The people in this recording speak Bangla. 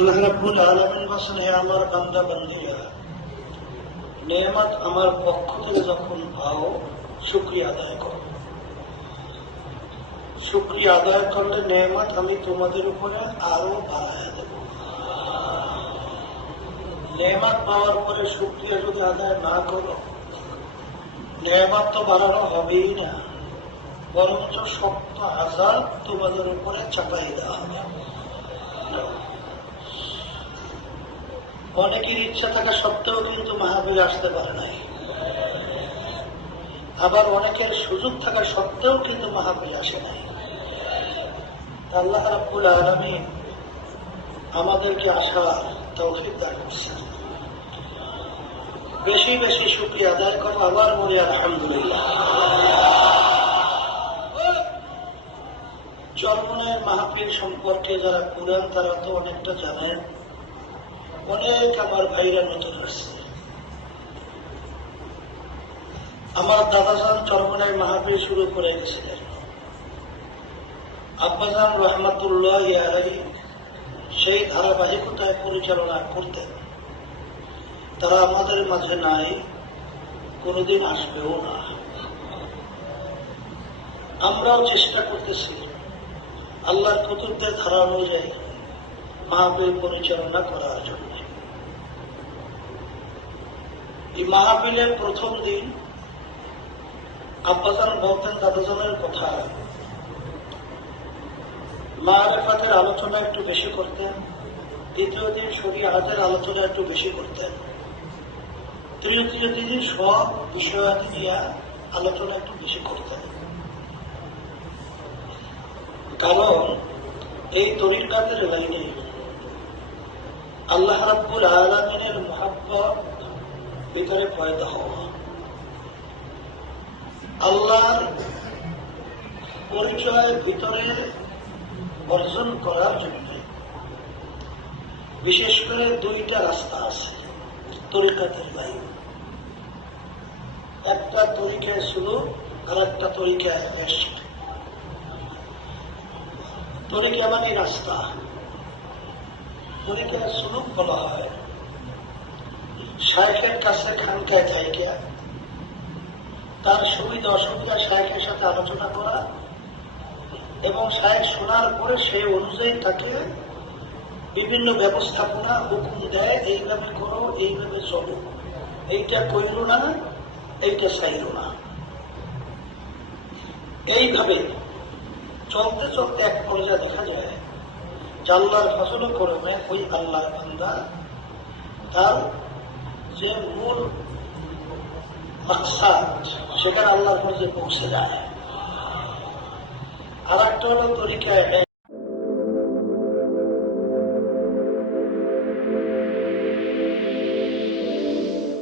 আল্লাহ রাব্বুল আলামিন বলেন, হে আমার বান্দা বান্দীরা, নেয়ামত আমার পক্ষ থেকে যখন পাও শুকরিয়া আদায় করো। শুকরিয়া আদায় করলে নেয়ামত আমি তোমাদের উপরে আরো বাড়ায় দেব। নেয়ামত পাওয়ার পরে শুকরিয়া যদি আদায় না করো, নেয়ামত তো বাড়ানো হবেই না, বরঞ্চ 70,000 তোমাদের উপরে চাপাই দেওয়া হবে। অনেকের ইচ্ছা থাকা সত্ত্বেও কিন্তু মাহফিলে আসতে পারে নাই, আবার অনেকের সুযোগ থাকা সত্ত্বেও কিন্তু মাহফিলে আসে নাই। আল্লাহ রাব্বুল আলামিন আমাদেরকে আসার তৌফিক দান করছেন। বেশি বেশি শুকরিয়া আদায় করো। আবার বলি আলহামদুলিল্লাহ। চরমনের মাহফিল সম্পর্কে যারা পুরান তারা তো অনেকটা জানেন। অনেক আমার ভাইরা নতুন আসছে। আমার দাদাজান চরমনের মাহফিল শুরু করে গেছিলেন। আব্বাজান রহমাতুল্লাহ আলাইহি সেই ধারাবাহিকতায় পরিচালনা করতেন। তারা আমাদের মাঝে নাই, কোনোদিন আসবেও না। আমরাও চেষ্টা করতেছি আল্লাহর কুতুবদের ধারা অনুযায়ী মাহফিল পরিচালনা করার জন্য। এই মাহফিলের প্রথম দিন আব্বাজান বলতেন দাদাজানের কথা, মারিফাতের আলোচনা একটু বেশি করতেন। দ্বিতীয় দিন শরীয়তের আলোচনা একটু বেশি করতেন। তৃতীয় দিন সব বিষয়াদি নিয়ে আলোচনা একটু বেশি করতেন। কারণ এই তরিকাতের লাইনে আল্লাহ রাব্বুল আলামিনের মুহাব্বত ভিতরে পয়দা হওয়া, আল্লাহর পরিচয় ভিতরে অর্জন করার জন্য বিশেষ করে দুইটা রাস্তা আছে তরিকাতের লাইন। একটা তরিকায় শুরু, আর একটা তরিকায় শেষ। তরিকা মানে রাস্তা, তরিকায় শুরু বলা হয় শায়েখের কাছে খানকায় থাইকা তার সুবিধা অসুবিধা শায়েখের সাথে আলোচনা করা, এবং শায়েখ শোনার পরে সেই অনুযায়ী তাকে বিভিন্ন ব্যবস্থাপনা হুকুম দেয়, এইভাবে করো, এইভাবে চলো, এইটা কইরো না, এইটা চাইরো না। এইভাবে চলতে চলতে এক পর্যায়ে দেখা যায় যে আল্লাহর ফজল করমে ওই আল্লাহর বান্দা তার যে মূল মাকসাদ সেখানে আল্লাহর কাছে পৌঁছে যায়। আর একটা হলো তরিকায়